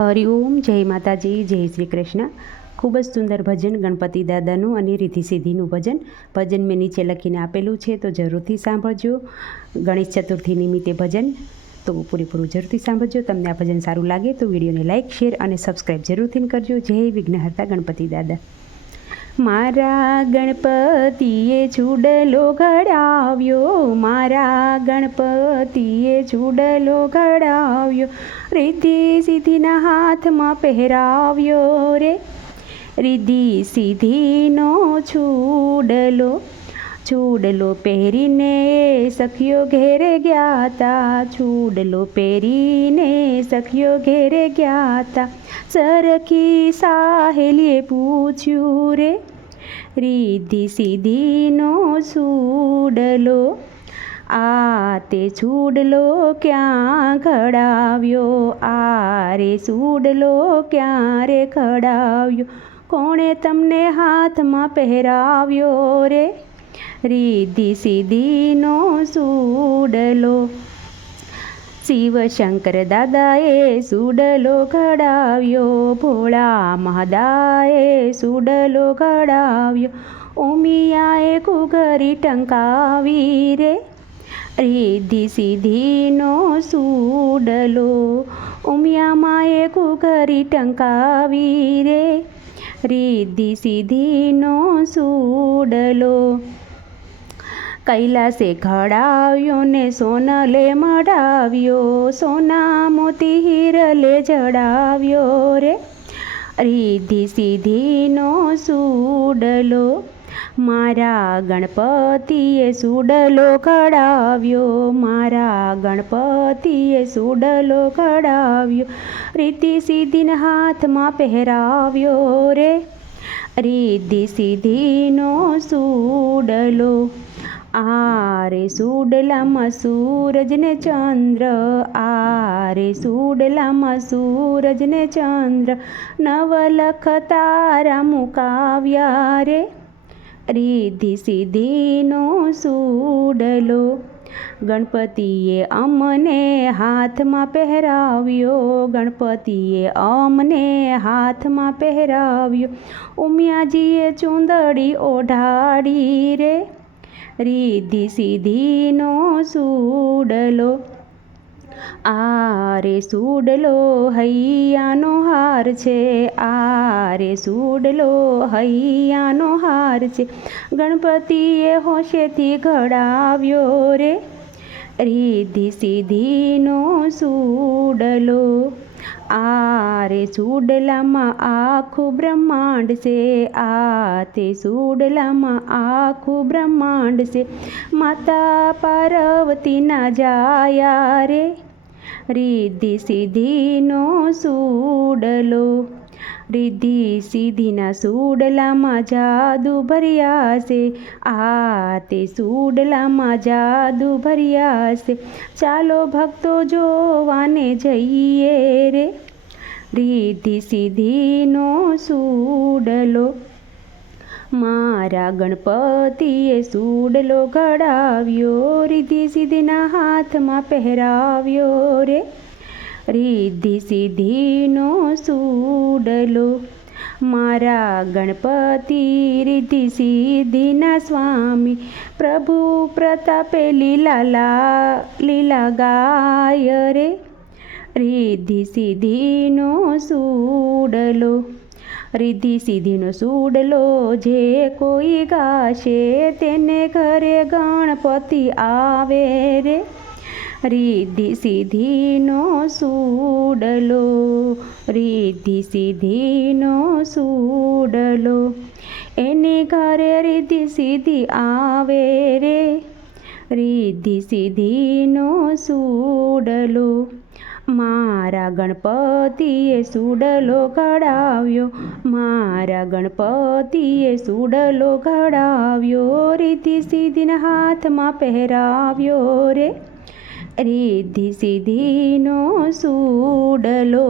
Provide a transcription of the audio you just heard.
હરિઓમ જય માતાજી, જય શ્રી કૃષ્ણ. ખૂબ જ સુંદર ભજન ગણપતિ દાદાનું અને રીધિ સિદ્ધિનું ભજન. ભજન મેં નીચે લખીને આપેલું છે, તો જરૂરથી સાંભળજો. ગણેશ ચતુર્થી નિમિત્તે ભજન. તો પૂરેપૂરું જરૂરથી સાંભળજો. તમને આ ભજન સારું લાગે તો વિડીયોને લાઇક શેર અને સબસ્ક્રાઈબ જરૂરથી કરજો. જય વિઘ્નહર્તા ગણપતિ દાદા. મારા ગણપતિએ ચૂડલો ઘડાવ્યો. મારા ગણપતિએ ચૂડલો ઘડાવ્યો. રીતિ સીધીના હાથમાં પહેરાવ્યો રે. રીધિ સીધીનો છૂડલો ચૂડલો પહેરીને સખીઓ ઘેરે ગયા તા. ચૂડલો પહેરીને સખીઓ ઘેરે ગયા તા. સરખી સાહેલીએ પૂછ્યું રે રીધિ સીધીનો છૂડલો આ તે છૂડલો ક્યાં ખડાવ્યો આ રે છૂડલો ક્યાં રે ઘડાવ્યો કોણે તમને હાથમાં પહેરાવ્યો રે રીધી સીધીનો સૂડલો શિવશંકર દાદાએ સુડલો ઘડાવ્યો, ભોળા મહદાએ સુડલો ઘડાવ્યો, ઉમિયાએ કુગરી ટંકાવી રે. રીધી સીધીનો ઉમિયા ઉમિયામાએ કુગરી ટંકાવી રે. રીધી સીધીનો સૂડલો કૈલાસે ઘડાવ્યો ને સોનલે મડાવ્યો સોના મોતી હિરલે જડાવ્યો રે. રીધિ સીધીનો સુડલો, મારા ગણપતિએ સુડલો કડાવ્યો મારા ગણપતિએ સુડલો કડાવ્યો રીતિ સીધીને હાથમાં પહેરાવ્યો રે. રીધિ સીધીનો સૂડલો આરે સુડલામાં સૂરજને ચંદ્ર આરે સુડલામાં સૂરજને ચંદ્ર નવલખ તારા મુકાવ્યા રે રીધિ સીધીનો સુડલો ગણપતિએ અમને હાથમાં પહેરાવ્યો ગણપતિએ અમને હાથમાં પહેરાવ્યો ઉમિયાજીએ ચૂંદડી ઓઢાડી રે રીધિ સીધીનો સુડલો આરે સુડલો હૈયાનો હાર છે આરે સુડલો હૈયાનો હાર છે ગણપતિએ હોશેથી ઘડાવ્યો રે રીધિ સીધીનો સૂડલો આરે સુડલામાં આખું બ્રહ્માંડ છે આ તે સુડલામાં આખું બ્રહ્માંડ છે. માતા પાર્વતીના જાયા રે રીધિ સિદ્ધિનો સૂડલો. રીધિ સિદ્ધિના સુડલામાં જાદુ ભર્યા છે આ તે સુડલામાં જાદુ ભર્યા છે ચાલો ભક્તો જોવાને જઈએ રે રિદ્ધિ સિદ્ધિનો સુડલો મારા ગણપતિએ સૂડલો ઘડાવ્યો રીધિ સીધીના હાથમાં પહેરાવ્યો રે રીધિ સિદ્ધિનો સુડલો. મારા ગણપતિ રિદ્ધિ સિદ્ધિના સ્વામી પ્રભુ પ્રતાપે લીલા લા, લીલા ગાય રે. રિદ્ધિ સિદ્ધિનો સુડલો. રિદ્ધિ સિદ્ધિનો સૂડલો જે કોઈ ગાશે તેને ઘરે ગણપતિ આવે રે. રીધિ સિદ્ધિનો સૂડલો રીધિ સિદ્ધિનો સૂડલો એને ઘરે રીધિ સિદ્ધિ આવે રે રીધિ સિદ્ધિનો સૂડલો મારા ગણપતિએ સુડલો ઘડાવ્યો મારા ગણપતિએ સુડલો ઘડાવ્યો રીતિ સીધીના હાથમાં પહેરાવ્યો રે રીધિ સીધીનો સૂડલો